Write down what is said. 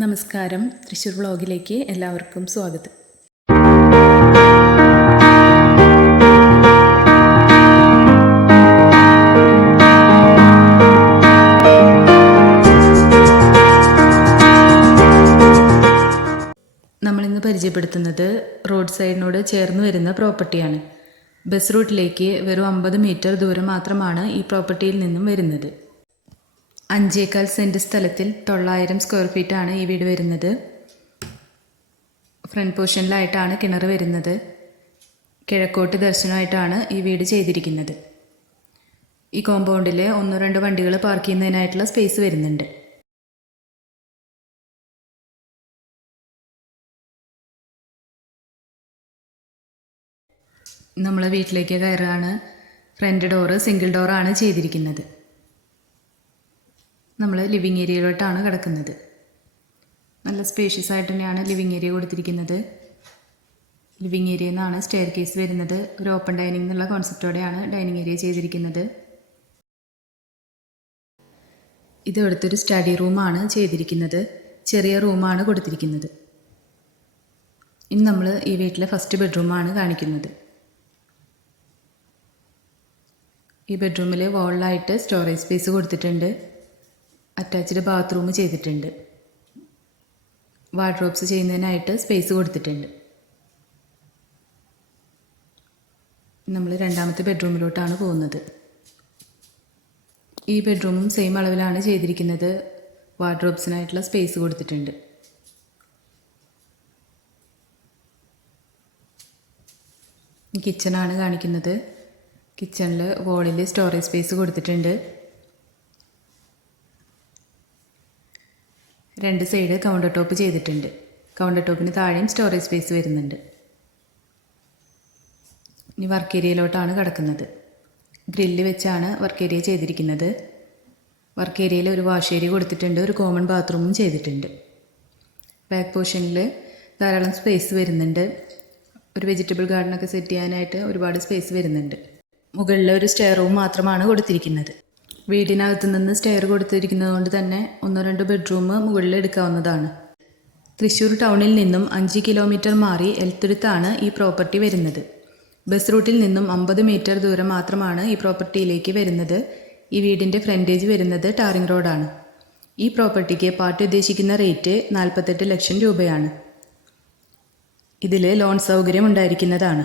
നമസ്കാരം. തൃശ്ശൂർ വ്ളോഗിലേക്ക് എല്ലാവർക്കും സ്വാഗതം. നമ്മളിന്ന് പരിചയപ്പെടുത്തുന്നത് റോഡ് സൈഡിനോട് ചേർന്ന് വരുന്ന പ്രോപ്പർട്ടിയാണ്. ബസ് റൂട്ടിലേക്ക് വെറും അമ്പത് മീറ്റർ ദൂരം മാത്രമാണ് ഈ പ്രോപ്പർട്ടിയിൽ നിന്നും വരുന്നത്. അഞ്ചേക്കാൽ സെന്റ് സ്ഥലത്തിൽ തൊള്ളായിരം സ്ക്വയർ ഫീറ്റാണ് ഈ വീട് വരുന്നത്. ഫ്രണ്ട് പോർഷനിലായിട്ടാണ് കിണർ വരുന്നത്. കിഴക്കോട്ട് ദർശനമായിട്ടാണ് ഈ വീട് ചെയ്തിരിക്കുന്നത്. ഈ കോമ്പൗണ്ടിൽ ഒന്നോ രണ്ടോ വണ്ടികൾ പാർക്ക് ചെയ്യുന്നതിനായിട്ടുള്ള സ്പേസ് വരുന്നുണ്ട്. നമ്മൾ വീട്ടിലേക്ക് കയറുകയാണ് ഫ്രണ്ട് ഡോറ് സിംഗിൾ ഡോറാണ് ചെയ്തിരിക്കുന്നത്. നമ്മൾ ലിവിങ് ഏരിയയിലോട്ടാണ് കിടക്കുന്നത്. നല്ല സ്പേഷ്യസ് ആയിട്ട് തന്നെയാണ് ലിവിങ് ഏരിയ കൊടുത്തിരിക്കുന്നത്. ലിവിങ് ഏരിയയിൽ നിന്നാണ് സ്റ്റെയർ കേസ് വരുന്നത്. ഒരു ഓപ്പൺ ഡൈനിങ് എന്നുള്ള കോൺസെപ്റ്റോടെയാണ് ഡൈനിങ് ഏരിയ ചെയ്തിരിക്കുന്നത്. ഇത് ഇവിടുത്തെ സ്റ്റഡി റൂമാണ് ചെയ്തിരിക്കുന്നത്. ചെറിയ റൂമാണ് കൊടുത്തിരിക്കുന്നത്. ഇനി നമ്മൾ ഈ വീട്ടിലെ ഫസ്റ്റ് ബെഡ്റൂമാണ് കാണിക്കുന്നത്. ഈ ബെഡ്റൂമിൽ വോളിലായിട്ട് സ്റ്റോറേജ് സ്പേസ് കൊടുത്തിട്ടുണ്ട്. അറ്റാച്ച്ഡ് ബാത്റൂം ചെയ്തിട്ടുണ്ട്. വാർഡ്രോബ്സ് ചെയ്യുന്നതിനായിട്ട് സ്പേസ് കൊടുത്തിട്ടുണ്ട്. നമ്മൾ രണ്ടാമത്തെ ബെഡ്റൂമിലോട്ടാണ് പോകുന്നത്. ഈ ബെഡ്റൂമും സെയിം അളവിലാണ് ചെയ്തിരിക്കുന്നത്. വാർഡ്രോബ്സിനായിട്ടുള്ള സ്പേസ് കൊടുത്തിട്ടുണ്ട്. കിച്ചണാണ് കാണിക്കുന്നത്. കിച്ചണിൽ വോളിൽ സ്റ്റോറേജ് സ്പേസ് കൊടുത്തിട്ടുണ്ട്. രണ്ട് സൈഡ് കൗണ്ടർ ടോപ്പ് ചെയ്തിട്ടുണ്ട്. കൗണ്ടർ ടോപ്പിന് താഴെയും സ്റ്റോറേജ് സ്പേസ് വരുന്നുണ്ട്. ഇനി വർക്ക് ഏരിയയിലോട്ടാണ് കിടക്കുന്നത്. ഗ്രില്ല് വെച്ചാണ് വർക്ക് ഏരിയ ചെയ്തിരിക്കുന്നത്. വർക്ക് ഏരിയയിൽ ഒരു വാഷ് ഏരിയ കൊടുത്തിട്ടുണ്ട് ഒരു കോമൺ ബാത്റൂമും ചെയ്തിട്ടുണ്ട്. ബാക്ക് പോർഷനിൽ ധാരാളം സ്പേസ് വരുന്നുണ്ട്. ഒരു വെജിറ്റബിൾ ഗാർഡനൊക്കെ സെറ്റ് ചെയ്യാനായിട്ട് ഒരുപാട് സ്പേസ് വരുന്നുണ്ട്. മുകളിൽ ഒരു സ്റ്റെയർ റൂം മാത്രമാണ് കൊടുത്തിരിക്കുന്നത്. വീടിനകത്ത് നിന്ന് സ്റ്റെയർ കൊടുത്തിരിക്കുന്നത് കൊണ്ട് തന്നെ ഒന്നോ രണ്ടോ ബെഡ്റൂം മുകളിൽ എടുക്കാവുന്നതാണ് തൃശ്ശൂർ ടൗണിൽ നിന്നും അഞ്ച് കിലോമീറ്റർ മാറി എൽത്തുരുത്താണ് ഈ പ്രോപ്പർട്ടി വരുന്നത്. ബസ് റൂട്ടിൽ നിന്നും അമ്പത് മീറ്റർ ദൂരം മാത്രമാണ് ഈ പ്രോപ്പർട്ടിയിലേക്ക് വരുന്നത്. ഈ വീടിന്റെ ഫ്രണ്ടേജ് വരുന്നത് ടാറിംഗ് റോഡാണ് ഈ പ്രോപ്പർട്ടിക്ക് പാർട്ടി ഉദ്ദേശിക്കുന്ന റേറ്റ് നാൽപ്പത്തെട്ട് ലക്ഷം രൂപയാണ്. ഇതിൽ ലോൺ സൗകര്യം ഉണ്ടായിരിക്കുന്നതാണ്.